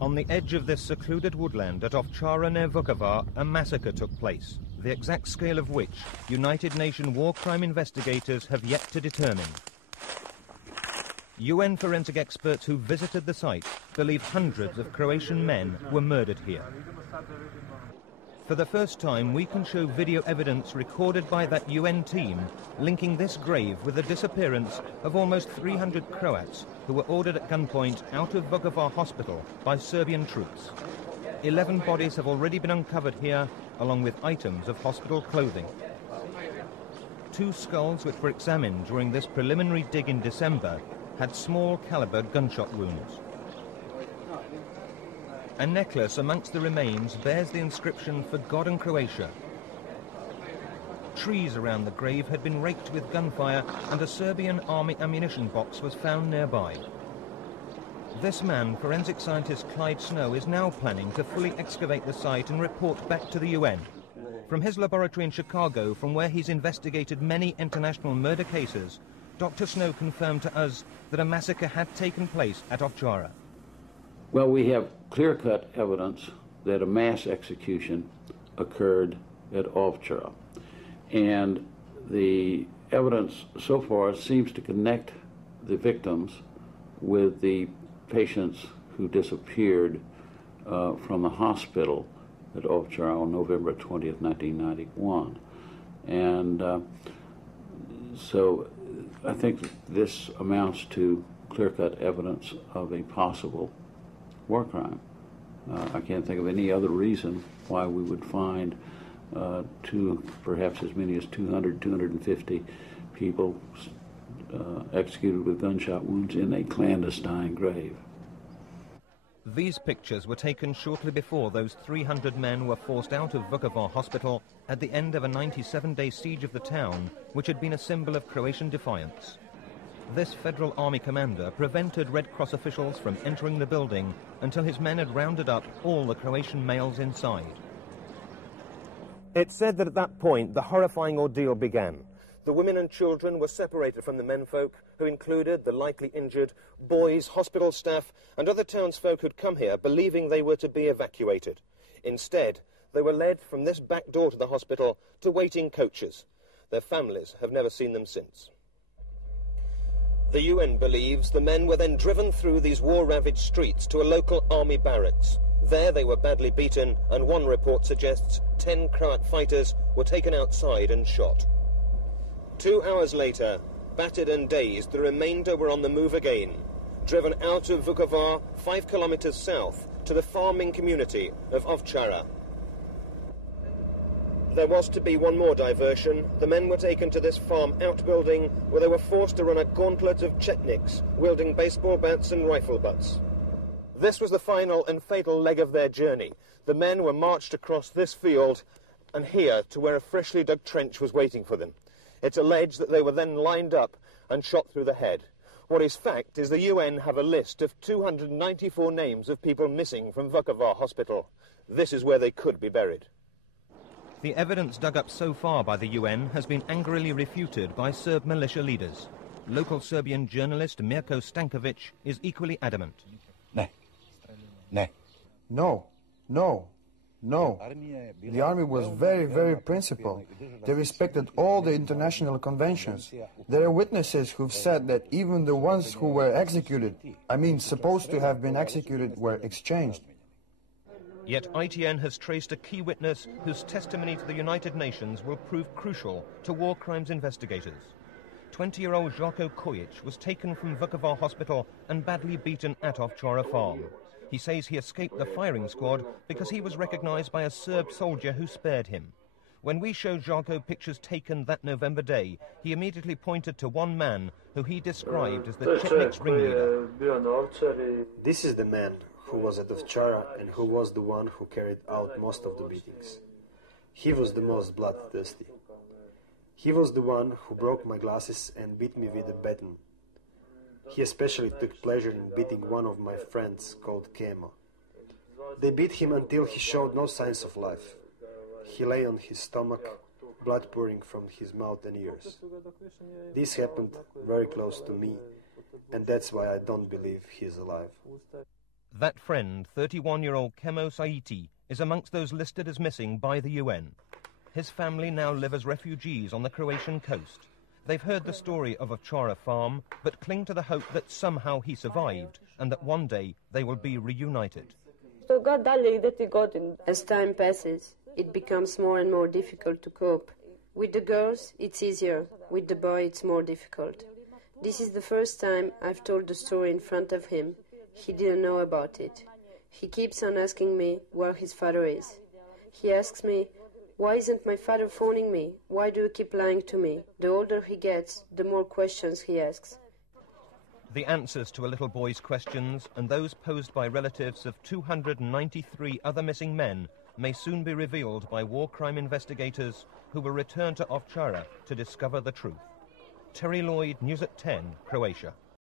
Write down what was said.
On the edge of this secluded woodland at Ovcara near Vukovar, a massacre took place, the exact scale of which United Nations war crime investigators have yet to determine. UN forensic experts who visited the site believe hundreds of Croatian men were murdered here. For the first time, we can show video evidence recorded by that UN team linking this grave with the disappearance of almost 300 Croats who were ordered at gunpoint out of Vukovar hospital by Serbian troops. 11 bodies have already been uncovered here, along with items of hospital clothing. 2 skulls which were examined during this preliminary dig in December had small caliber gunshot wounds. A necklace amongst the remains bears the inscription "For God and Croatia." Trees around the grave had been raked with gunfire, and a Serbian army ammunition box was found nearby. This man, forensic scientist Clyde Snow, is now planning to fully excavate the site and report back to the UN. From his laboratory in Chicago, from where he's investigated many international murder cases, Dr. Snow confirmed to us that a massacre had taken place at Ovcara. Well, we have clear-cut evidence that a mass execution occurred at Ovcara. And the evidence so far seems to connect the victims with the patients who disappeared from the hospital at Ovcara on November 20th, 1991. And so I think this amounts to clear-cut evidence of a possible war crime. I can't think of any other reason why we would find perhaps as many as 200, 250 people executed with gunshot wounds in a clandestine grave. These pictures were taken shortly before those 300 men were forced out of Vukovar hospital at the end of a 97-day siege of the town, which had been a symbol of Croatian defiance. This Federal Army commander prevented Red Cross officials from entering the building until his men had rounded up all the Croatian males inside. It's said that at that point the horrifying ordeal began. The women and children were separated from the menfolk, who included the likely injured, boys, hospital staff, and other townsfolk who'd come here believing they were to be evacuated. Instead, they were led from this back door to the hospital to waiting coaches. Their families have never seen them since. The UN believes the men were then driven through these war-ravaged streets to a local army barracks. There they were badly beaten, and one report suggests 10 Croat fighters were taken outside and shot. 2 hours later, battered and dazed, the remainder were on the move again, driven out of Vukovar 5 kilometers south to the farming community of Ovcara. There was to be one more diversion. The men were taken to this farm outbuilding where they were forced to run a gauntlet of Chetniks, wielding baseball bats and rifle butts. This was the final and fatal leg of their journey. The men were marched across this field and here to where a freshly dug trench was waiting for them. It's alleged that they were then lined up and shot through the head. What is fact is the UN have a list of 294 names of people missing from Vukovar hospital. This is where they could be buried. The evidence dug up so far by the UN has been angrily refuted by Serb militia leaders. Local Serbian journalist Mirko Stankovic is equally adamant. No. The army was very, very principled. They respected all the international conventions. There are witnesses who've said that even the ones who were executed, supposed to have been executed, were exchanged. Yet ITN has traced a key witness whose testimony to the United Nations will prove crucial to war crimes investigators. 20-year-old Žarko Kojic was taken from Vukovar hospital and badly beaten at Ovcara farm. He says he escaped the firing squad because he was recognized by a Serb soldier who spared him. When we showed Žarko pictures taken that November day, he immediately pointed to one man who he described as the Chetniks ringleader. This is the man who was at Ovcara and who was the one who carried out most of the beatings. He was the most bloodthirsty. He was the one who broke my glasses and beat me with a baton. He especially took pleasure in beating one of my friends called Kemo. They beat him until he showed no signs of life. He lay on his stomach, blood pouring from his mouth and ears. This happened very close to me, and that's why I don't believe he is alive. That friend, 31-year-old Kemo Saiti, is amongst those listed as missing by the UN. His family now live as refugees on the Croatian coast. They've heard the story of Ovcara farm, but cling to the hope that somehow he survived and that one day they will be reunited. As time passes, it becomes more and more difficult to cope. With the girls, it's easier. With the boy, it's more difficult. This is the first time I've told the story in front of him. He didn't know about it. He keeps on asking me where his father is. He asks me, "Why isn't my father phoning me? Why do you keep lying to me?" The older he gets, the more questions he asks. The answers to a little boy's questions and those posed by relatives of 293 other missing men may soon be revealed by war crime investigators who will return to Ovcara to discover the truth. Terry Lloyd, News at 10, Croatia.